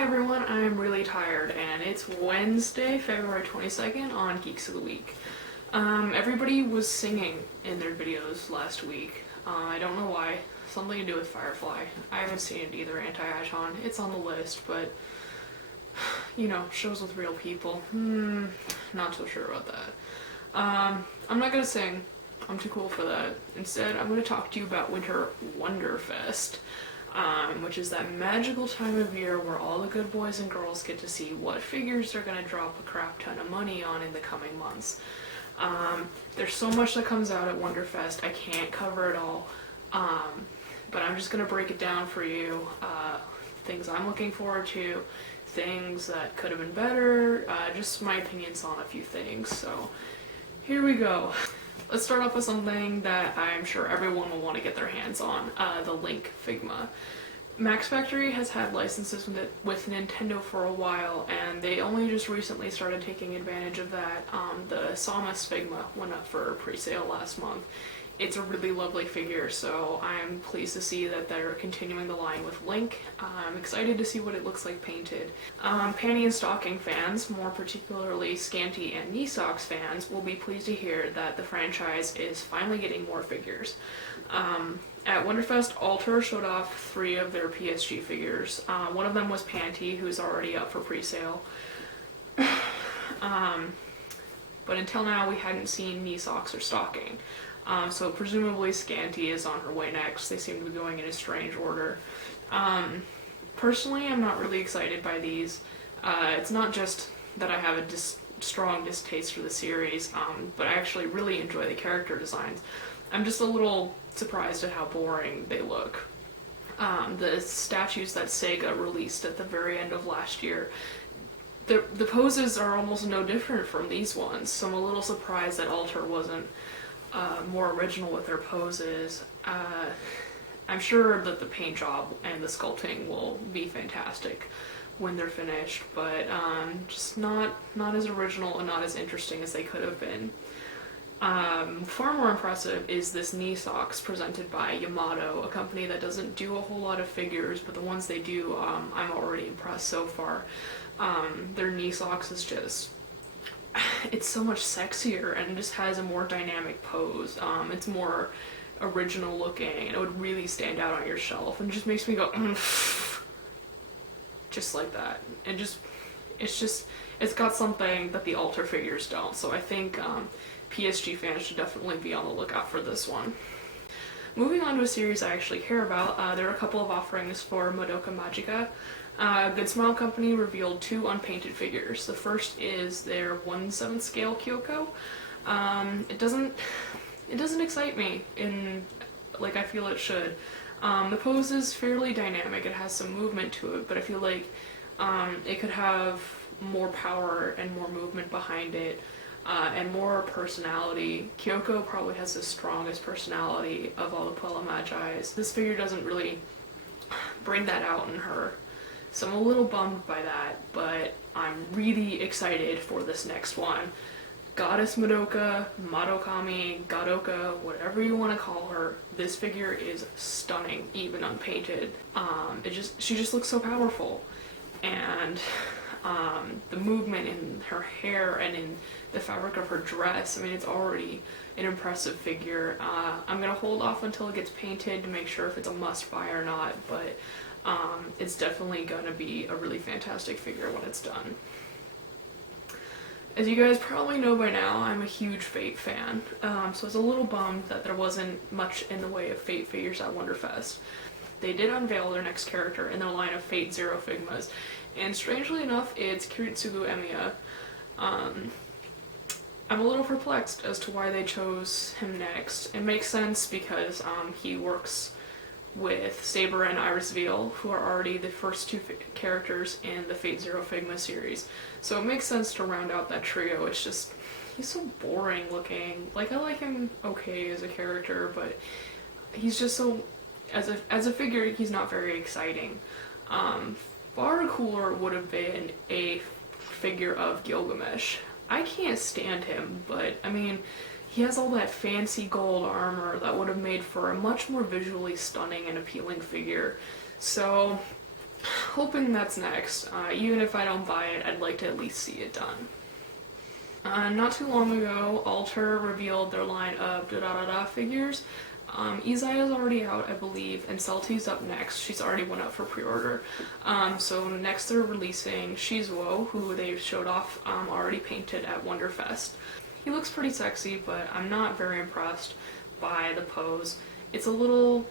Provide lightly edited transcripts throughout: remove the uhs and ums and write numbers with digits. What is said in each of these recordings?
Hi everyone, I'm really tired and it's Wednesday, February 22nd on Geeks of the Week. Everybody was singing in their videos last week. I don't know why. Something to do with Firefly. I haven't seen it either, Anti-Iton. It's on the list, but you know, shows with real people. Not so sure about that. I'm not gonna sing. I'm too cool for that. Instead, I'm gonna talk to you about Winter Wonderfest. Which is that magical time of year where all the good boys and girls get to see what figures they're going to drop a crap ton of money on in the coming months. There's so much that comes out at Wonderfest, I can't cover it all, but I'm just going to break it down for you. Things I'm looking forward to, things that could have been better, just my opinions on a few things. So here we go. Let's start off with something that I'm sure everyone will want to get their hands on, the Link Figma. Max Factory has had licenses with Nintendo for a while, and they only just recently started taking advantage of that. The Samus Figma went up for pre-sale last month. It's a really lovely figure, so I'm pleased to see that they're continuing the line with Link. I'm excited to see what it looks like painted. Panty and stocking fans, more particularly Scanty and Knee Socks fans, will be pleased to hear that the franchise is finally getting more figures. At Wonderfest, Alter showed off 3 of their PSG figures. One of them was Panty, who's already up for pre-sale. But until now we hadn't seen Knee Socks or Stocking. So presumably Scanty is on her way next. They seem to be going in a strange order. Personally, I'm not really excited by these. It's not just that I have a strong distaste for the series, but I actually really enjoy the character designs. I'm just a little surprised at how boring they look. The statues that Sega released at the very end of last year, the poses are almost no different from these ones, so I'm a little surprised that Alter wasn't more original with their poses. I'm sure that the paint job and the sculpting will be fantastic when they're finished, but just not as original and not as interesting as they could have been. Far more impressive is this Knee Socks presented by Yamato, a company that doesn't do a whole lot of figures, but the ones they do, I'm already impressed so far. Their Knee Socks is just, it's so much sexier and just has a more dynamic pose. It's more original looking and it would really stand out on your shelf and just makes me go just like that. And it's got something that the Alter figures don't, so I think PSG fans should definitely be on the lookout for this one. Moving on to a series I actually care about, there are a couple of offerings for Madoka Magica. Good Smile Company revealed 2 unpainted figures. The first is their 1/7 scale Kyoko. It doesn't excite me like I feel it should. The pose is fairly dynamic. It has some movement to it, but I feel like it could have more power and more movement behind it, and more personality. Kyoko probably has the strongest personality of all the Puella Magi's. This figure doesn't really bring that out in her. So I'm a little bummed by that, but I'm really excited for this next one. Goddess Madoka, Madokami, Gadoka, whatever you want to call her, this figure is stunning, even unpainted. She just looks so powerful. And the movement in her hair and in the fabric of her dress, I mean, it's already an impressive figure. I'm gonna hold off until it gets painted to make sure if it's a must-buy or not, but it's definitely gonna be a really fantastic figure when it's done. As you guys probably know by now, I'm a huge Fate fan, so I was a little bummed that there wasn't much in the way of Fate figures at Wonderfest. They did unveil their next character in their line of Fate Zero Figmas, and strangely enough, it's Kiritsugu Emiya. I'm a little perplexed as to why they chose him next. It makes sense because he works with Saber and Iris Veil, who are already the first 2 characters in the Fate Zero Figma series. So it makes sense to round out that trio. It's just, he's so boring looking. Like, I like him okay as a character, but he's just so, as a figure, he's not very exciting. Far cooler would have been a figure of Gilgamesh. I can't stand him, but I mean, he has all that fancy gold armor that would have made for a much more visually stunning and appealing figure. So hoping that's next. Even if I don't buy it, I'd like to at least see it done. Not too long ago, Alter revealed their line of da-da-da-da figures. Izai is already out, I believe, and Celti's up next. She's already went up for pre-order. So next they're releasing Shizuo, who they showed off already painted at Wonderfest. He looks pretty sexy, but I'm not very impressed by the pose. It's a little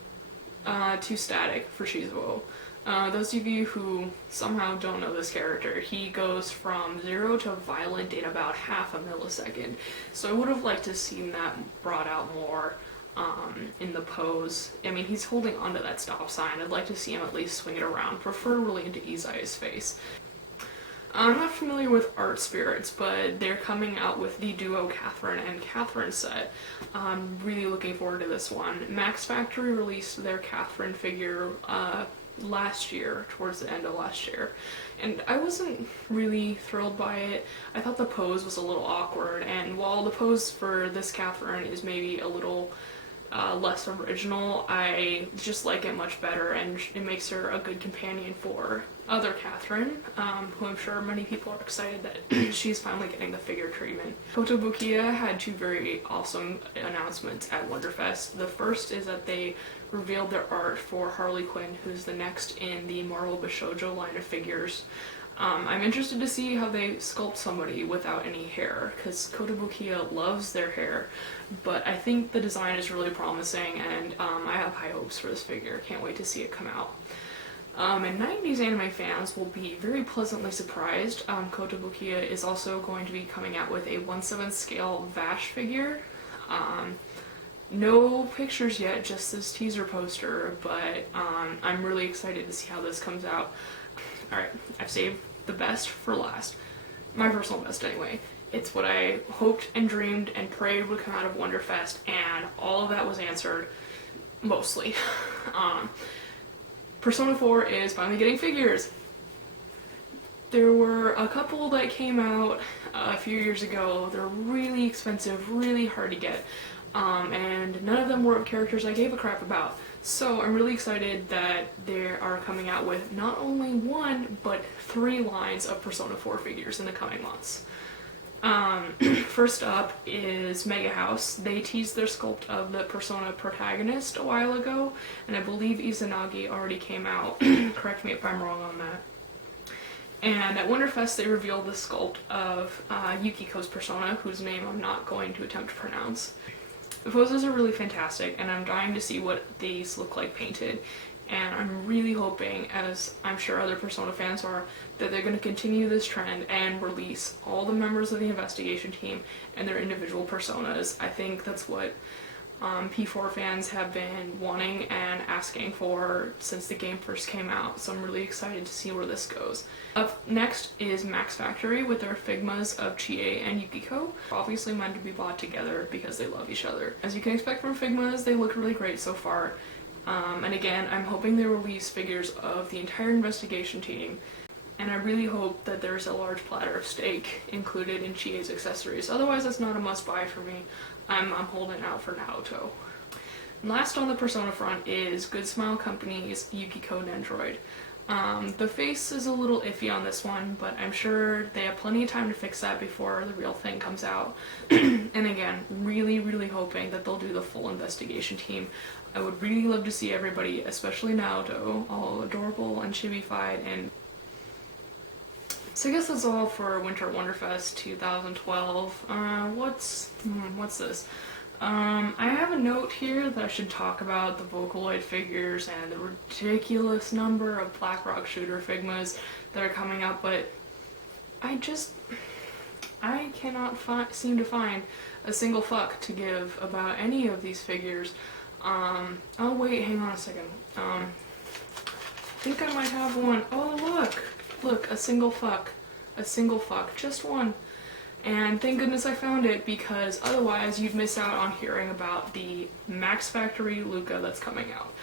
too static for Shizuo. Those of you who somehow don't know this character, he goes from 0 to violent in about half a millisecond. So I would have liked to have seen that brought out more in the pose. I mean, he's holding onto that stop sign. I'd like to see him at least swing it around, preferably into Izai's face. I'm not familiar with Art Spirits, but they're coming out with the duo Catherine and Catherine set. I'm really looking forward to this one. Max Factory released their Catherine figure last year, towards the end of last year, and I wasn't really thrilled by it. I thought the pose was a little awkward, and while the pose for this Catherine is maybe a little less original, I just like it much better, and it makes her a good companion for other Catherine, who I'm sure many people are excited that she's finally getting the figure treatment. Kotobukiya had two very awesome announcements at Wonderfest. The first is that they revealed their art for Harley Quinn, who's the next in the Marvel Bishoujo line of figures. I'm interested to see how they sculpt somebody without any hair, because Kotobukiya loves their hair, but I think the design is really promising, and I have high hopes for this figure. Can't wait to see it come out. And 90s anime fans will be very pleasantly surprised. Kotobukiya is also going to be coming out with a 1/7 scale Vash figure. No pictures yet, just this teaser poster, but I'm really excited to see how this comes out. Alright, I've saved the best for last. My personal best anyway. It's what I hoped and dreamed and prayed would come out of Wonderfest, and all of that was answered, mostly. Persona 4 is finally getting figures. There were a couple that came out a few years ago. They're really expensive, really hard to get, and none of them were of characters I gave a crap about. So I'm really excited that they are coming out with not only 1, but 3 lines of Persona 4 figures in the coming months. First up is Mega House. They teased their sculpt of the Persona protagonist a while ago, and I believe Izanagi already came out. Correct me if I'm wrong on that. And at Wonderfest they revealed the sculpt of Yukiko's Persona, whose name I'm not going to attempt to pronounce. The poses are really fantastic, and I'm dying to see what these look like painted. And I'm really hoping, as I'm sure other Persona fans are, that they're going to continue this trend and release all the members of the investigation team and their individual personas. I think that's what P4 fans have been wanting and asking for since the game first came out, so I'm really excited to see where this goes. Up next is Max Factory with their Figmas of Chie and Yukiko. Obviously meant to be bought together because they love each other. As you can expect from Figmas, they look really great so far. And again, I'm hoping they release figures of the entire investigation team, and I really hope that there's a large platter of steak included in Chie's accessories. Otherwise, it's not a must-buy for me. I'm holding out for Naoto. And last on the Persona front is Good Smile Company's Yukiko Nendroid. The face is a little iffy on this one, but I'm sure they have plenty of time to fix that before the real thing comes out. And again, really hoping that they'll do the full investigation team. I would really love to see everybody, especially Naoto, all adorable and chibi-fied. And so I guess that's all for Winter Wonderfest 2012. What's this? I have a note here that I should talk about the Vocaloid figures and the ridiculous number of Black Rock Shooter Figmas that are coming up, but I cannot seem to find a single fuck to give about any of these figures. Oh wait, hang on a second. I think I might have one. Oh look, a single fuck, just one. And thank goodness I found it, because otherwise you'd miss out on hearing about the Max Factory Luca that's coming out.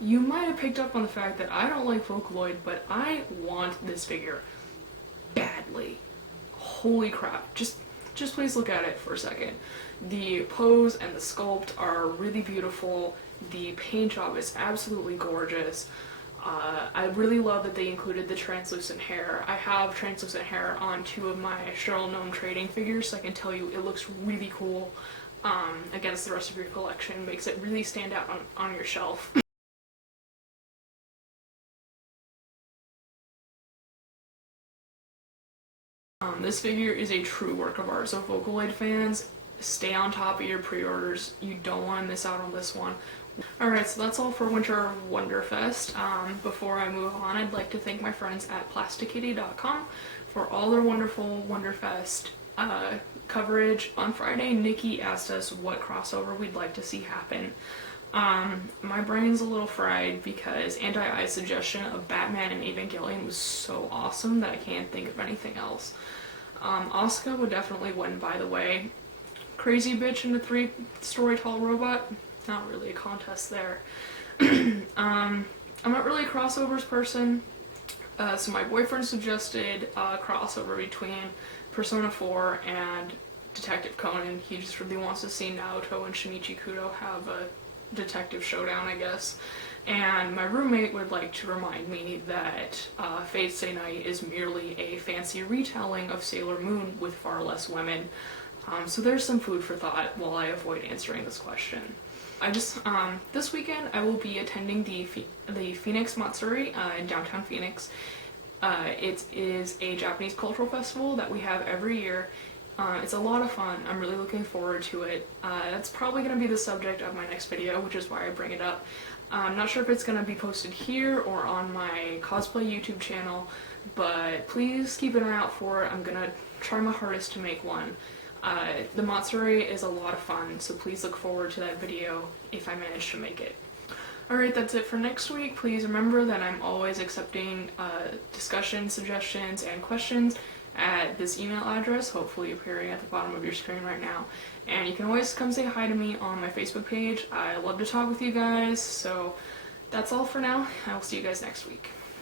You might have picked up on the fact that I don't like Vocaloid, but I want this figure badly. Holy crap, just please look at it for a second. The pose and the sculpt are really beautiful. The paint job is absolutely gorgeous. I really love that they included the translucent hair. I have translucent hair on 2 of my Cheryl Gnome trading figures, so I can tell you it looks really cool against the rest of your collection. Makes it really stand out on your shelf. This figure is a true work of art, so Vocaloid fans, stay on top of your pre-orders. You don't want to miss out on this one. Alright, so that's all for Winter Wonderfest. Before I move on, I'd like to thank my friends at plastickitty.com for all their wonderful Wonderfest coverage. On Friday, Nikki asked us what crossover we'd like to see happen. My brain's a little fried because Anti-Eye's suggestion of Batman and Evangelion was so awesome that I can't think of anything else. Asuka would definitely win, by the way. Crazy Bitch and the 3-story tall robot, not really a contest there. I'm not really a crossovers person, so my boyfriend suggested a crossover between Persona 4 and Detective Conan. He just really wants to see Naoto and Shinichi Kudo have a detective showdown, I guess. And my roommate would like to remind me that Fate Stay Night is merely a fancy retelling of Sailor Moon with far less women. So there's some food for thought while I avoid answering this question. This weekend I will be attending the Phoenix Matsuri in downtown Phoenix. It is a Japanese cultural festival that we have every year. It's a lot of fun. I'm really looking forward to it. That's probably going to be the subject of my next video, which is why I bring it up. I'm not sure if it's going to be posted here or on my cosplay YouTube channel, but please keep an eye out for it. I'm going to try my hardest to make one. The Matsuri is a lot of fun, so please look forward to that video if I manage to make it. Alright, that's it for next week. Please remember that I'm always accepting discussions, suggestions, and questions at this email address, hopefully appearing at the bottom of your screen right now. And you can always come say hi to me on my Facebook page. I love to talk with you guys, so that's all for now. I will see you guys next week.